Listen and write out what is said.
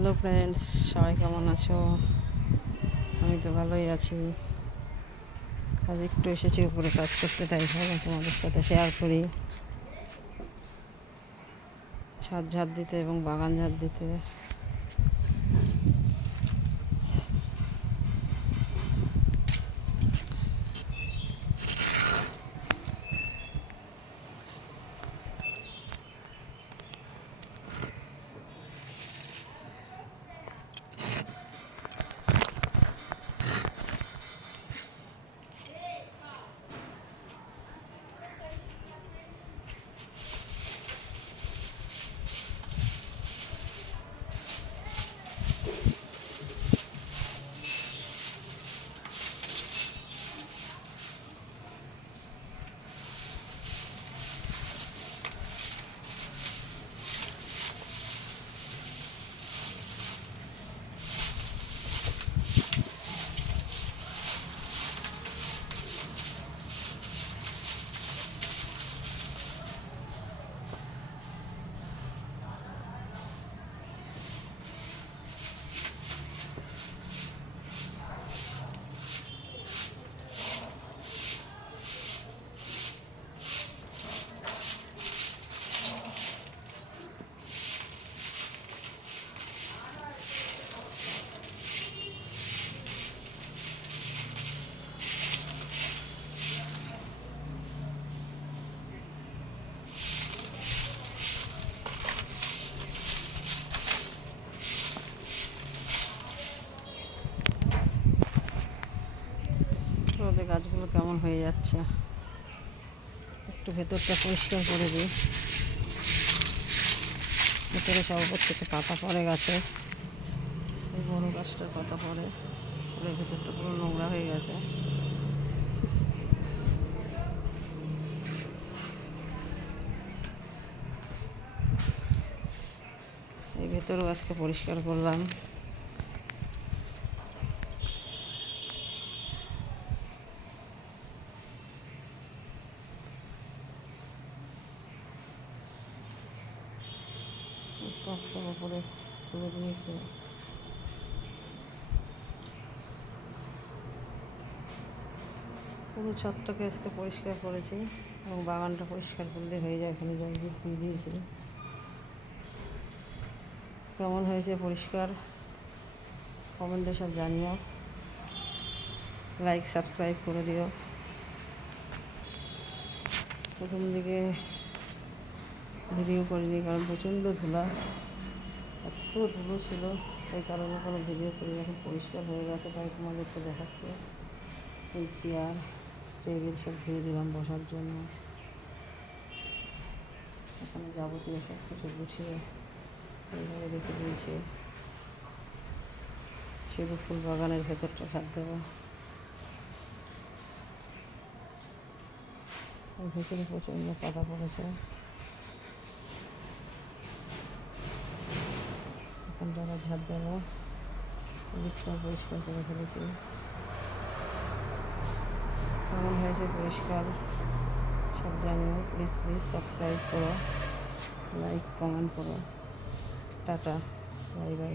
Hello friends, সবাই কেমন আছো? আমি তো ভালোই আছি। আজ একটু এসেছি উপরে কাজ করতে, তাই ভাবলাম তোমাদের সাথে শেয়ার করি। ছাদ ঝাড় দিতে এবং বাগান ঝাড় দিতে। রোদে গাছগুলো কেমন হয়ে যাচ্ছে, একটু ভেতরটা পরিষ্কার করে দিই। ভেতরে সব উপর থেকে পাতা পড়ে গেছে, এই বড় গাছটার পাতা পড়ে পুরো ভেতরটা পুরো নোংরা হয়ে গেছে। এই ভেতরও আজকে পরিষ্কার করলাম। সব উপরে তুলে দিয়েছে। পুরো ছাদটাকে আজকে পরিষ্কার করেছি এবং বাগানটা পরিষ্কার করলে হয়ে যায়। এখানে জল দিয়ে দিয়েছি। কেমন হয়েছে পরিষ্কার কমেন্টে সব জানিও। লাইক সাবস্ক্রাইব করে দিও। প্রথম দিকে ভিডিও করিনি, কারণ প্রচণ্ড ধুলা, এত ধুলো ছিল, সেই কারণে কোনো ভিডিও করি। এখন পরিষ্কার হয়ে গেছে, তাই তোমাদেরকে দেখাচ্ছে। এই চেয়ার টেবিল সব ধুয়ে দিলাম বসার জন্য। এখানে যাবতীয় সব কিছু গুছিয়ে এইভাবে রেখে দিয়েছি। শুধু ফুল বাগানের ভেতরটা ছাদ দেবো। ভেতরে প্রচণ্ড পাতা পড়েছে। এখানটা আবার ঝাড় দেবো। দিকটা পরিষ্কার করে ফেলেছি। কেমন হয়েছে পরিষ্কার সব জানিও। প্লিজ সাবস্ক্রাইব করো, লাইক কমেন্ট করো। Tata, bye bye.